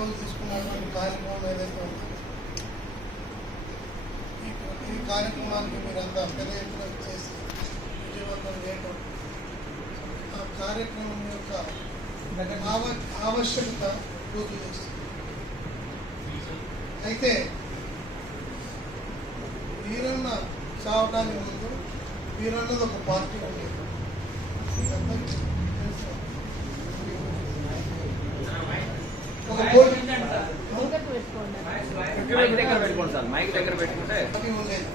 రోజు తీసుకున్నటువంటి కార్యక్రమం ఏదైతే ఉందో. ఈ- కార్యక్రమానికి మీరంతా పెద్ద ఎత్తున చేసి విజయవంతం చేయటం ఆ కార్యక్రమం యొక్క ఆవ ఆవశ్యకత పూర్తి చేస్తుంది. అయితే వీరన్న చావటానికి ముందు వీరన్నది ఒక పార్టీ ఉండేది మీకందరికీ తెలుసు. ఒక పోటీ మైక్ దగ్గర పెట్టుకోండి సార్. మైక్ దగ్గర పెట్టుకుంటే పార్టీ ఉండేది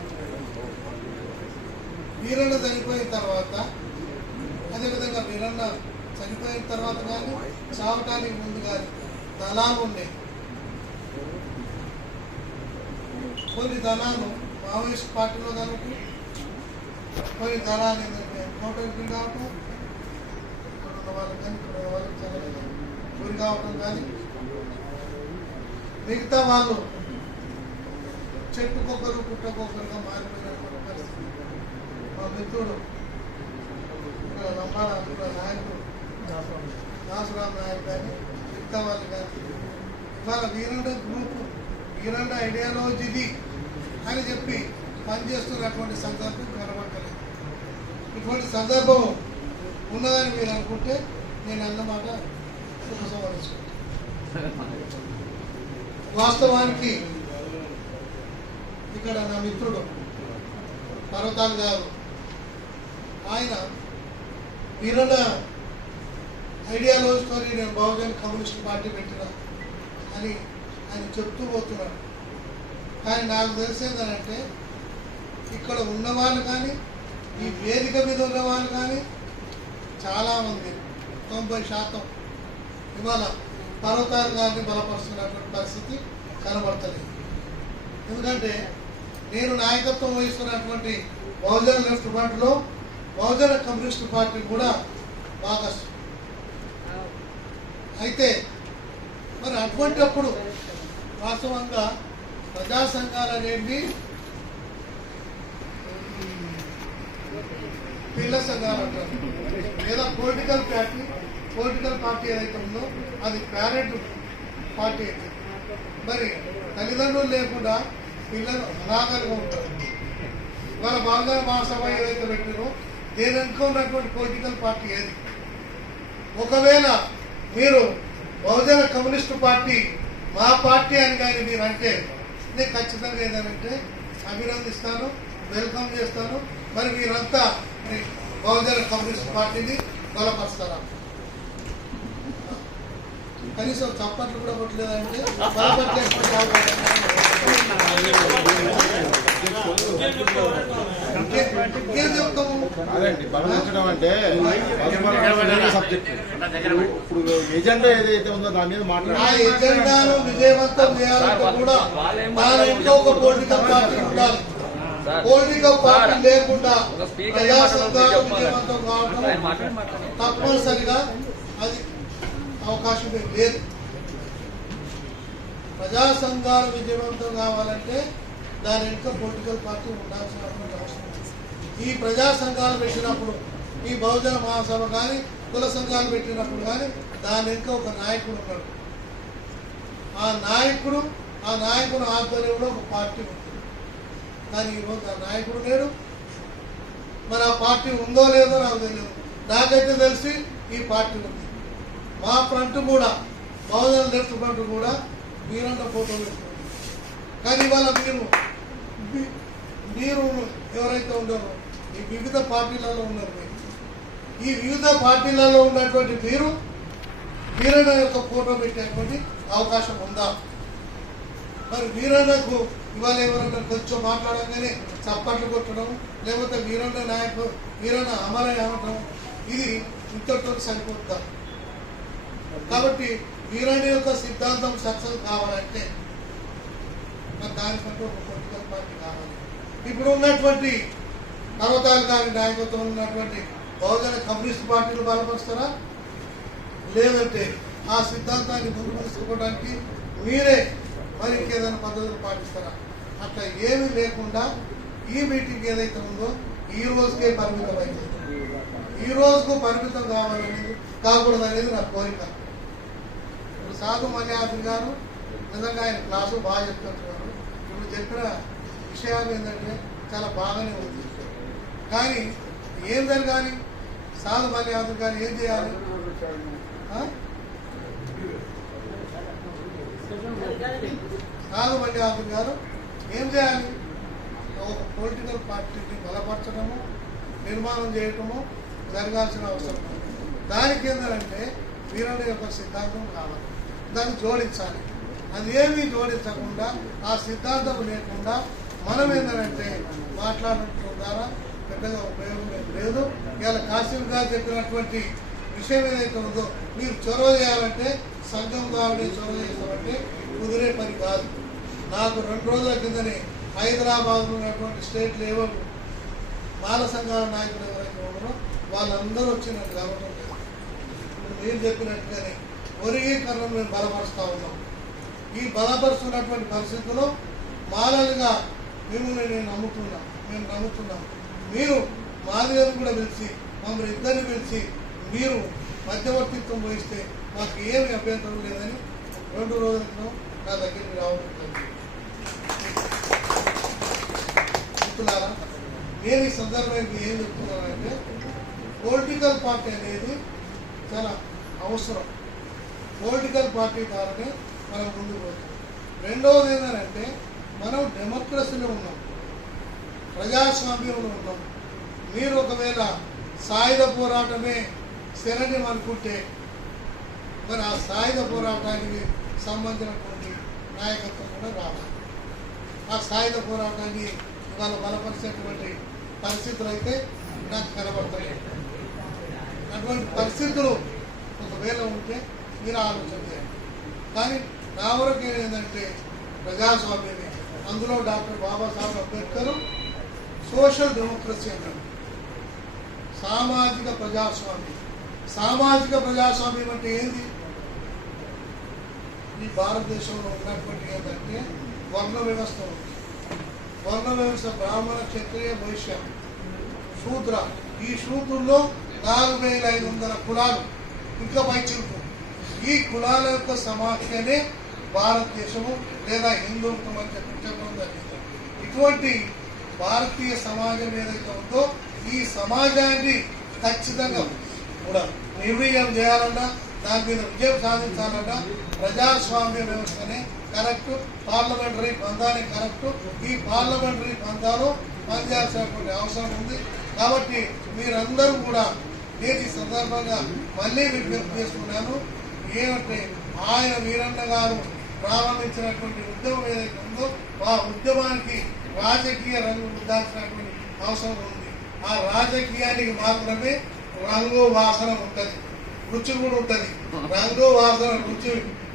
వీరన్న చనిపోయిన తర్వాత అదేవిధంగా వీరన్న చనిపోయిన తర్వాత కానీ చావటానికి ముందు కానీ దళాలు ఉండేవి కొన్ని దళాలు మావోయిస్ట్ పార్టీలో కనుక కొన్ని దళాలు ఏంటంటే కోటకి కావటం ఇక్కడ ఉన్న వాళ్ళకి కానీ ఇక్కడ ఉన్న వాళ్ళకి చాలా గురి కావటం కానీ మిగతా వాళ్ళు చెట్టుకొకరు పుట్టకొకరుగా మారిపోయినటువంటి పరిస్థితి. మా మిత్రుడు ఇక్కడ నాయకుడు దాసరామ్ నాయక్ కానీ మిగతా వాళ్ళు కానీ ఇవాళ వీరండ గ్రూప్ వీరండ ఐడియాలజీది అని చెప్పి పనిచేస్తున్నటువంటి సందర్భం కనబడలేదు ఇటువంటి సందర్భం ఉన్నదని మీరు అనుకుంటే నేను అన్నమాట ఉపసంహరించుకుంటాను వాస్తవానికి ఇక్కడ నా మిత్రుడు పర్వతాల్ గారు ఆయన వీరన్న ఐడియాలజీతోని నేను బహుజన్ కమ్యూనిస్ట్ పార్టీ పెట్టిన అని ఆయన చెప్తూ పోతున్నాడు కానీ నాకు తెలిసిందనంటే ఇక్కడ ఉన్నవాళ్ళు కానీ ఈ వేదిక మీద ఉన్నవాళ్ళు కానీ చాలామంది తొంభై శాతం ఇవాళ పర్వతాలు గారిని బలపరుస్తున్నటువంటి పరిస్థితి కనబడతలేదు. ఎందుకంటే నేను నాయకత్వం వహిస్తున్నటువంటి బహుజన లెఫ్ట్ పార్టీలో బహుజన కమ్యూనిస్ట్ పార్టీ కూడా బాగా అయితే మరి అటువంటిప్పుడు వాస్తవంగా ప్రజా సంఘాలు అనేవి పిల్ల సంఘాలు అంటారు. లేదా పొలిటికల్ పార్టీ పొలిటికల్ పార్టీ ఏదైతే ఉందో అది ప్యారెంట్ పార్టీ అయితే. మరి తల్లిదండ్రులు లేకుండా పిల్లలు అనాథలుగా ఉంటారు. వాళ్ళ బాగా మహాసభ ఏదైతే పెట్టారో దేని అనుకున్నటువంటి పొలిటికల్ పార్టీ ఏది? ఒకవేళ మీరు బహుజన కమ్యూనిస్ట్ పార్టీ మా పార్టీ అని కానీ మీరు అంటే నేను ఖచ్చితంగా ఏదనంటే అభినందిస్తాను వెల్కమ్ చేస్తాను. మరి మీరంతా బహుజన కమ్యూనిస్ట్ పార్టీని బలపరుస్తారా? కనీసం చప్పట్లు కూడా కొట్టలేదంటే బలపట్లేసుకుంటే ఇంకేం చెప్తాము అదండి బలపరచడం అంటే బలపరచడం సబ్జెక్ట్ ఇప్పుడు ఎజెండా ఏదైతే ఉందో దాని మీద ఆ ఎజెండాను విజయవంతం చేయాలంటే కూడా మన ఇంట్లో ఒక పొలిటికల్ పార్టీ ఉండాలి పొలిటికల్ పార్టీ లేకుండా ప్రజా సంఘాలు. విజయవంతం కావడం తప్పనిసరిగా అది అవకాశం లేదు. ప్రజా సంఘాలు విజయవంతం కావాలంటే దాని వెనుక పొలిటికల్ పార్టీ ఉండాల్సినటువంటి అవసరం ఈ ప్రజా సంఘాలు పెట్టినప్పుడు ఈ బహుజన మహాసభ కానీ కుల సంఘాలు పెట్టినప్పుడు కానీ దాని వెనుక ఒక నాయకుడు ఉన్నాడు. ఆ నాయకుడు ఆ నాయకుడు ఆధ్వర్యంలో ఒక పార్టీ ఉంది. కానీ ఈరోజు ఆ నాయకుడు లేడు. మరి ఆ పార్టీ ఉందో లేదో నాకు తెలియదు. నాకైతే తెలిసి ఈ పార్టీ ఉంది. మా ఫ్రంట్ కూడా బహుజన లెఫ్ట్ ఫ్రంట్ కూడా మీరంతా ఫోటో పెట్టుకుంది కానీ ఇవాళ మీరు మీ- మీరు ఎవరైతే ఉన్నారో ఈ వివిధ పార్టీలలో ఉన్నారు మీరు ఈ వివిధ పార్టీలలో ఉన్నటువంటి మీరు వీరన్న యొక్క ఫోటో పెట్టేటువంటి అవకాశం ఉందా? మరి వీరన్నకు ఇవాళ ఎవరన్నా కొంచెం మాట్లాడగానే చప్పట్లు కొట్టడం లేకపోతే వీరన్న నాయకుడు వీరన్న అమరయ్య అనడం ఇది ఇంతటితో సరిపోతుందా కాబట్టి వీరన్న యొక్క సిద్ధాంతం సక్సెస్ కావాలంటే మరి దానికంటే ఒక పొలిటికల్ పార్టీ కావాలి. ఇప్పుడు ఉన్నటువంటి పర్వతాలు గారి నాయకత్వం ఉన్నటువంటి బహుజన కమ్యూనిస్ట్ పార్టీలు బలపరుస్తారా? లేదంటే ఆ సిద్ధాంతాన్ని ముందుకు తీసుకోవడానికి మీరే మరి ఇంకేదైనా పద్ధతులు పాటిస్తారా? అట్లా ఏమీ లేకుండా ఈ మీటింగ్ ఏదైతే ఉందో ఈ రోజుకే పరిమితం అయింది ఈ రోజుకు పరిమితం కావాలనేది కాకూడదు అనేది నా కోరిక. సాధు మల్యాద్రి గారు నిజంగా ఆయన క్లాసు బాగా చెప్తున్నారు. ఇప్పుడు చెప్పిన విషయాలు ఏంటంటే చాలా బాగానే ఉంది. కానీ ఏం జరగాలి? సాధు మల్యాద్రి గారు ఏం చేయాలి? సాధు మల్యాద్రి గారు ఏం చేయాలి? ఒక పొలిటికల్ పార్టీని బలపరచడము నిర్మాణం చేయటము జరగాల్సిన అవసరం. దానికి ఏంటంటే వీరుని యొక్క సిద్ధాంతం కావాలి దాన్ని జోడించాలి. అది ఏమీ జోడించకుండా ఆ సిద్ధాంతం లేకుండా మనం ఏంటంటే మాట్లాడటం ద్వారా పెద్దగా ఉపయోగం లేదు. ఇవాళ కాసిం గారు చెప్పినటువంటి విషయం ఏదైతే ఉందో మీరు చొరవ చేయాలంటే సంఘం కాబట్టి చొరవ చేస్తామంటే కుదిరే పని కాదు. నాకు రెండు రోజుల కిందనే హైదరాబాద్లో ఉన్నటువంటి స్టేట్ లెవెల్ బాల సంఘాల నాయకులు ఎవరైతే ఉన్నారో వాళ్ళందరూ వచ్చి నన్ను లేదు మీరు చెప్పినట్టుగానే వర్గీకరణను మేము బలపరుస్తూ ఉన్నాం. ఈ బలపరుస్తున్నటువంటి పరిస్థితుల్లో మాలలుగా మిమ్మల్ని నేను నమ్ముతున్నాం మేము నమ్ముతున్నాం. మీరు మాదిగను కూడా పిలిచి మమ్మల్ని ఇద్దరిని పిలిచి మీరు మధ్యవర్తిత్వం వహిస్తే మాకు ఏమి అభ్యంతరం లేదని రెండు రోజుల క్రితం నా దగ్గరికి రావడం చెప్తున్నారా నేను ఈ సందర్భంగా ఏం చెప్తున్నానంటే పొలిటికల్ పార్టీ అనేది చాలా అవసరం. పొలిటికల్ పార్టీ ద్వారానే మనం ముందుకు పోతాం. రెండవది ఏంటంటే మనం డెమోక్రసీలో ఉన్నాం. ప్రజాస్వామ్యంలో ఉన్నాం. మీరు ఒకవేళ సాయుధ పోరాటమే శరణ్యం అనుకుంటే మరి ఆ సాయుధ పోరాటానికి సంబంధించినటువంటి నాయకత్వం కూడా రావాలి. ఆ సాయుధ పోరాటాన్ని ఇవాళ బలపరిచేటువంటి పరిస్థితులు అయితే నాకు కనబడతాయి. అటువంటి పరిస్థితులు ఒకవేళ ఉంటే మీరు ఆలోచన చేయండి కానీ నా వరకు ఏంటంటే ప్రజాస్వామ్యమే. అందులో doctor Babasaheb Ambedkar social democracy అన్నాడు సామాజిక ప్రజాస్వామ్యం. సామాజిక ప్రజాస్వామ్యం అంటే ఏంది? ఈ భారతదేశంలో ఉన్నటువంటి ఏంటంటే వర్ణ వ్యవస్థ ఉంది. వర్ణ వ్యవస్థ బ్రాహ్మణ క్షత్రియ వైశ్య. శూద్ర. ఈ శూద్రుల్లో నాలుగు వేల ఐదు వందల కులాలు. ఇంకా పైచిలుపు ఈ కులాల యొక్క సమాఖ్యనే భారతదేశము లేదా హిందుత్వం అని చెప్పి చెప్పడం జరిగింది ఇటువంటి భారతీయ సమాజం ఏదైతే ఉందో ఈ సమాజాన్ని ఖచ్చితంగా కూడా నిర్వీర్యం చేయాలన్నా దాని మీద విజయం సాధించాలన్నా ప్రజాస్వామ్య వ్యవస్థనే కరెక్ట్ పార్లమెంటరీ పందాన్ని కరెక్ట్. ఈ పార్లమెంటరీ పందాలు పనిచేయాల్సినటువంటి అవసరం ఉంది. కాబట్టి మీరందరూ కూడా నేను ఈ సందర్భంగా మళ్ళీ విజ్ఞప్తి చేసుకున్నాను ఏమంటే ఆయన వీరన్న గారు ప్రారంభించినటువంటి ఉద్యమం ఏదైతే ఉందో ఆ ఉద్యమానికి రాజకీయ రంగు ఉండాల్సినటువంటి అవసరం ఉంది. ఆ రాజకీయానికి మాత్రమే రంగు వాసన ఉంటుంది. రుచి కూడా ఉంటుంది. రంగు వాసన రుచి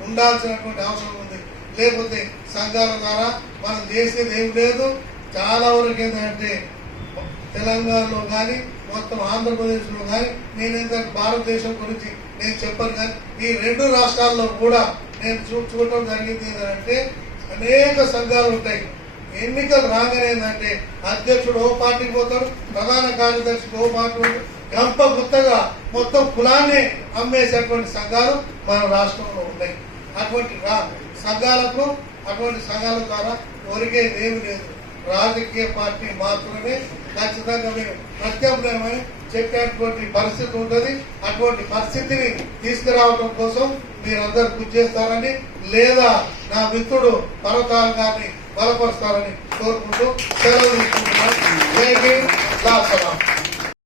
ఉండాల్సినటువంటి అవసరం ఉంది. లేకపోతే సంఘాల ద్వారా మనం చేసేది ఏం లేదు. చాలా వరకు ఏంటంటే తెలంగాణలో కానీ మొత్తం ఆంధ్రప్రదేశ్లో కానీ నేను ఏంటంటే భారతదేశం గురించి నేను చెప్పాను కానీ ఈ రెండు రాష్ట్రాల్లో కూడా నేను చూ చూడటం జరిగింది ఏంటంటే అనేక సంఘాలు ఉంటాయి. ఎన్నికలు రాగానే ఏంటంటే అధ్యక్షుడు ఓ పార్టీకి పోతాడు ప్రధాన కార్యదర్శి ఓ పార్టీ పోతాడు. గంప గుత్తగా మొత్తం కులాన్ని అమ్మేసేటువంటి సంఘాలు మన రాష్ట్రంలో ఉన్నాయి. అటువంటి రా- సంఘాలకు అటువంటి సంఘాల ద్వారా ఒరిగేది ఏమి లేదు. రాజకీయ పార్టీ మాత్రమే ఖచ్చితంగా మేము ప్రత్యామ్నాయమని చెప్పేటువంటి పరిస్థితి ఉంటుంది. అటువంటి పరిస్థితిని తీసుకురావడం కోసం మీరందరూ కృషి చేస్తారని లేదా నా మిత్రుడు పర్వతాల గారిని బలపరుస్తారని కోరుకుంటూ సెలవు తీసుకుంటున్నాను.